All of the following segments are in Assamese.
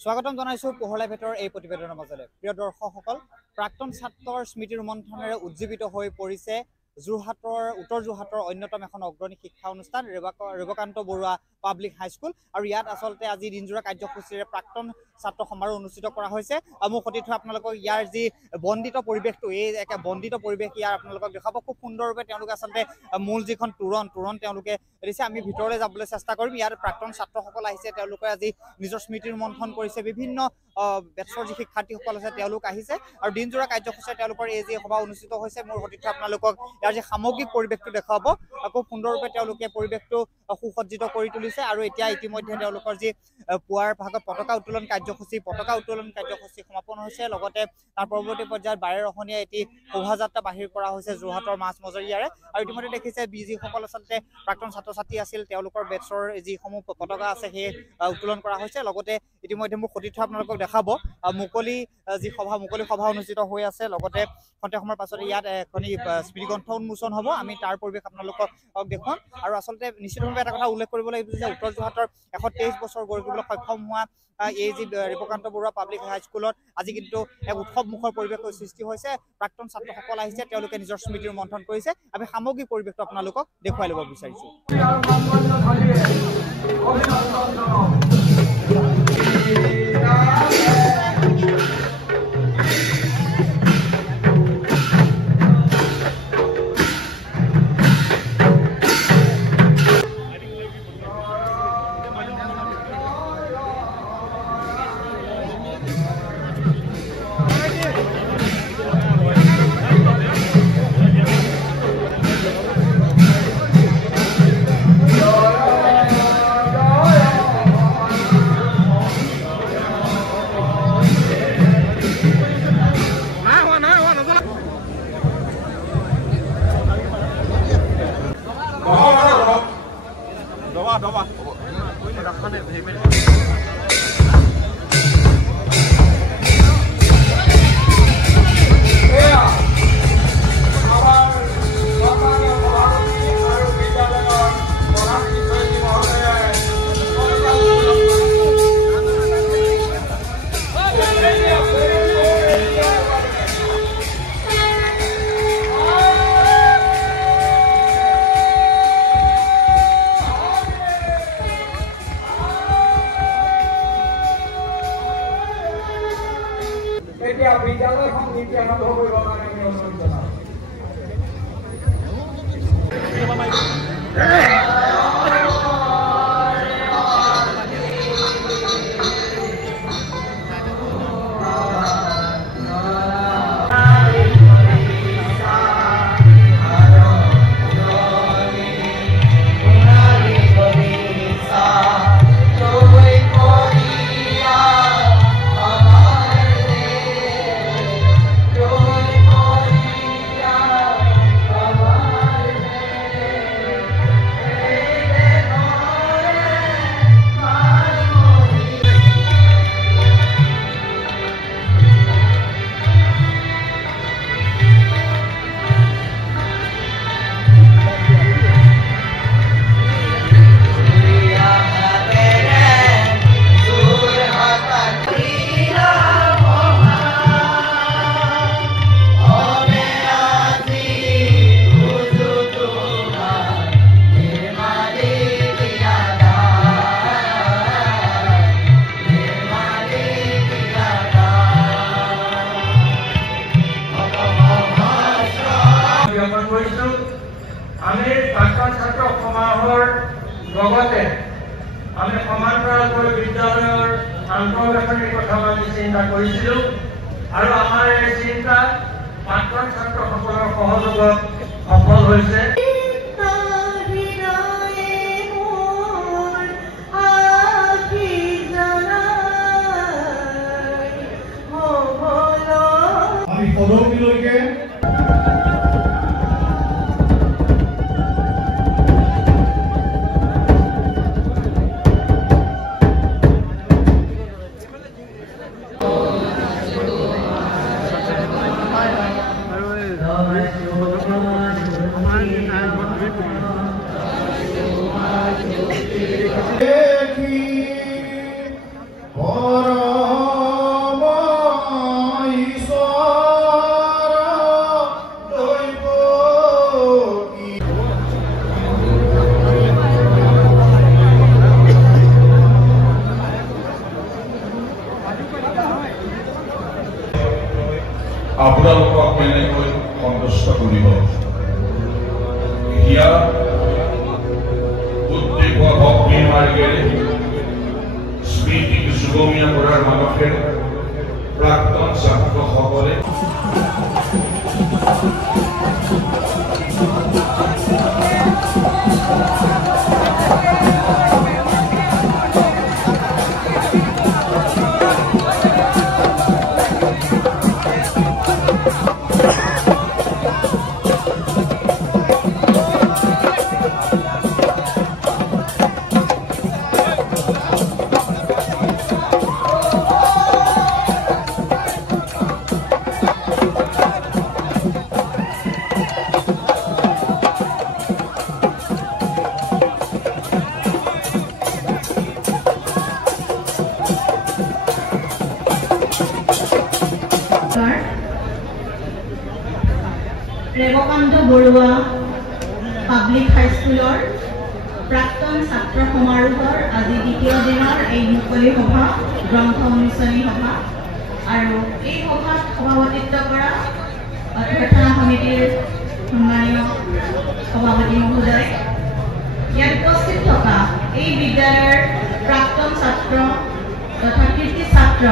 স্বাগতম জানাইছো পোহলাই ভেটৰ এই প্ৰতিবেদনৰ মাজলৈ। প্ৰিয় দৰ্শকসকল, প্ৰাক্তন ছাত্ৰৰ স্মৃতি ৰোমন্থনেৰে উজ্জীৱিত হৈ পৰিছে উত্তৰ যোৰহাটৰ অন্যতম এখন অগ্ৰণী শিক্ষা অনুষ্ঠান ৰেবকান্ত বৰুৱা পাব্লিক হাইস্কুল। আৰু ইয়াত আচলতে আজি দিনজোৰা কাৰ্যসূচীৰে প্ৰাক্তন ছাত্ৰ সমাৰোহ অনুষ্ঠিত কৰা হৈছে। মোৰ সতীৰ্থ আপোনালোকক ইয়াৰ যি বন্দিত পৰিৱেশটো, এই একে বন্দিত পৰিৱেশ ইয়াৰ আপোনালোকক দেখাব। খুব সুন্দৰভাৱে তেওঁলোকে আচলতে মূল যিখন তোৰণ তেওঁলোকে দিছে। আমি ভিতৰলৈ যাবলৈ চেষ্টা কৰিম। ইয়াৰ প্ৰাক্তন ছাত্ৰসকল আহিছে, তেওঁলোকে আজি নিজৰ স্মৃতি ৰোমন্থন কৰিছে। বিভিন্ন বেটছৰ যি শিক্ষাৰ্থীসকল আছে তেওঁলোক আহিছে আৰু দিনজোৰা কাৰ্যসূচীৰে তেওঁলোকৰ এই যি সভা অনুষ্ঠিত হৈছে। মোৰ সতীৰ্থ আপোনালোকক ইয়াৰ যি সামগ্ৰিক পৰিৱেশটো দেখুৱাব। খুব সুন্দৰৰূপে তেওঁলোকে পৰিৱেশটো সুসজ্জিত কৰি তুলিছে আৰু এতিয়া ইতিমধ্যে তেওঁলোকৰ যি পুৱাৰ ভাগত পতাকা উত্তোলন কাৰ্যসূচী সমাপন হৈছে। লগতে তাৰ পৰৱৰ্তী পৰ্যায়ত বাৰেৰহণীয়া এটি শোভাযাত্ৰা বাহিৰ কৰা হৈছে যোৰহাটৰ মাছ মজৰীয়াৰে। আৰু ইতিমধ্যে দেখিছে যিসকল আচলতে প্ৰাক্তন ছাত্ৰ ছাত্ৰী আছিল তেওঁলোকৰ বেটছৰ যিসমূহ পতাকা আছে সেই উত্তোলন কৰা হৈছে। লগতে ইতিমধ্যে মোৰ সতীৰ্থ আপোনালোকক দেখাব মুকলি সভা অনুষ্ঠিত হৈ আছে। লগতে খন্তেক সময়ৰ পাছতে ইয়াত এখনি স্মৃতিগ্ৰন্থ উন্মোচন হ'ব। আমি তাৰ পৰিৱেশ আপোনালোকক দেখুৱাম। আৰু আচলতে নিশ্চিতভাৱে এটা কথা উল্লেখ কৰিব লাগিব যে উত্তৰ যোৰহাটৰ 123 বছৰ গঢ় দিবলৈ সক্ষম হোৱা এই যি ৰেবকান্ত বৰুৱা পাব্লিক হাইস্কুলত আজি কিন্তু এক উৎসৱমুখৰ পৰিৱেশৰ সৃষ্টি হৈছে। প্ৰাক্তন ছাত্ৰসকল আহিছে, তেওঁলোকে নিজৰ স্মৃতি ৰোমন্থন কৰিছে। আমি সামগ্ৰিক পৰিৱেশটো আপোনালোকক দেখুৱাই ল'ব বিচাৰিছোঁ। বিদ্যালয়খন নীতি আৰম্ভ কৰিবৰ কাৰণে আমি অনুৰোধ জনাওঁ। আমি প্ৰাক্তন ছাত্ৰ সমাৰোহৰ লগতে আমি সমান্তৰালভাৱে বিদ্যালয়ৰ আন্তঃগাঁথনিৰ কথা আমি চিন্তা কৰিছিলোঁ আৰু আমাৰ এই চিন্তা প্ৰাক্তন ছাত্ৰসকলৰ সহযোগত সফল হৈছে। আমি পদবীলৈকে আপোনালোকক কেনেকৈ সন্তুষ্ট কৰিব ইয়াৰ উদ্বেগ ভক্তিৰ মাৰ্গেৰে স্মৃতিক যুগমীয়া কৰাৰ মানসেৰে প্ৰাক্তন ছাত্ৰসকলে ৰেবকান্ত বৰুৱা পাব্লিক হাইস্কুলৰ প্ৰাক্তন ছাত্ৰ সমাৰোহৰ আজি দ্বিতীয় দিনৰ এই মুকলি সভা গ্ৰন্থ উন্মোচনী সভা আৰু এই সভাত সভাপতিত্ব কৰা অধ্যক্ষতা সমিতিৰ সন্মানীয় সভাপতি মহোদয় ইয়াত উপস্থিত থকা এই বিদ্যালয়ৰ প্ৰাক্তন ছাত্ৰ তথা কৃতি ছাত্ৰ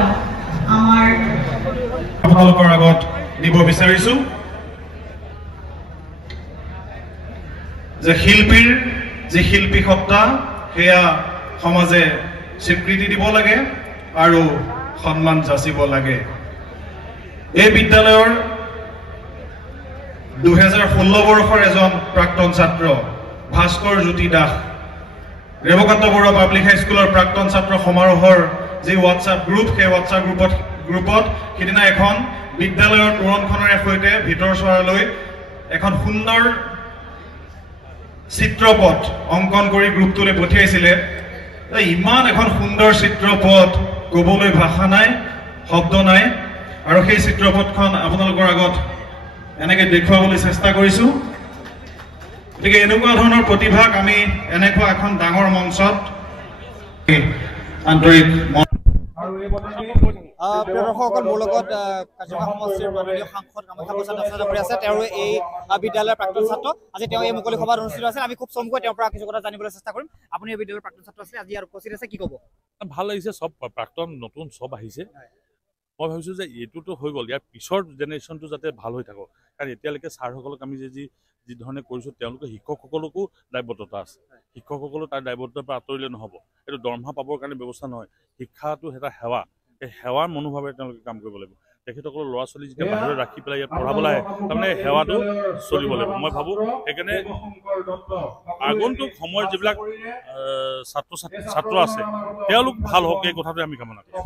আমাৰ আপোনালোকৰ আগত দিব বিচাৰিছো যে শিল্পীৰ যে শিল্পী সত্তা সেয়া সমাজে স্বীকৃতি দিব লাগে আৰু সন্মান যাচিব লাগে এই বিদ্যালয়ৰ 2016 বৰ্ষৰ এজন প্ৰাক্তন ছাত্ৰ ভাস্কৰ জ্যোতি দাস ৰেবকান্ত বৰুৱা পাব্লিক হাইস্কুলৰ প্ৰাক্তন ছাত্ৰ সমাৰোহৰ যে হোৱাটছআপ গ্ৰুপ সেই হোৱাটছআপ গ্ৰুপত সিদিনা এখন বিদ্যালয়ৰ তোৰণখনেৰে সৈতে ভিতৰ চৰালৈ এখন সুন্দৰ চিত্ৰপট অংকন কৰি গ্ৰুপটোলৈ পঠিয়াইছিলে ইমান এখন সুন্দৰ চিত্ৰপট ক'বলৈ ভাষা নাই শব্দ নাই আৰু সেই চিত্ৰপটখন আপোনালোকৰ আগত এনেকৈ দেখুৱাবলৈ চেষ্টা কৰিছো গতিকে এনেকুৱা ধৰণৰ প্ৰতিভাক আমি এনেকুৱা এখন ডাঙৰ মঞ্চত আন্তৰিক প্ৰিয় দৰ্শকসকল মোৰ লগত কাজিৰঙা সমষ্টিৰ মাননীয় সাংসদ কামাখ্যা প্ৰসাদ দাসে আছে তেওঁ এই বিদ্যালয়ৰ প্ৰাক্তন ছাত্ৰ আজি তেওঁ এই মুকলি সভাত অনুষ্ঠিত আছিল আমি খুব চমুকৈ তেওঁৰ পৰা কিছু কথা জানিবলৈ চেষ্টা কৰিম আপুনি এই বিদ্যালয়ৰ প্ৰাক্তন ছাত্ৰ আছিল আজি ইয়াত উপস্থিত আছে কি ক'ব ভাল লাগিছে সব প্ৰাক্তন নতুন সব আহিছে মই ভাবিছোঁ যে এইটোতো হৈ গ'ল ইয়াৰ পিছৰ জেনেৰেশ্যনটো যাতে ভাল হৈ থাকক কাৰণ এতিয়ালৈকে ছাৰসকলক আমি যি ধৰণে কৰিছোঁ তেওঁলোকে শিক্ষকসকলকো দায়বদ্ধতা আছে শিক্ষকসকলো তাৰ দায়বদ্ধতাৰ পৰা আঁতৰিলে নহ'ব এইটো দৰমহা পাবৰ কাৰণে ব্যৱস্থা নহয় শিক্ষাটো এটা সেৱা এই সেৱাৰ মনোভাৱেৰে তেওঁলোকে কাম কৰিব লাগিব তেখেতসকলৰ ল'ৰা ছোৱালী যেতিয়া বাহিৰত ৰাখি পেলাই ইয়াত পঢ়াবলৈ আহে তাৰমানে সেৱাটো চলিব লাগিব মই ভাবোঁ সেইকাৰণে আগন্তুক সময়ৰ যিবিলাক ছাত্ৰ আছে তেওঁলোক ভাল হওক এই কথাটোৱে আমি কামনা কৰোঁ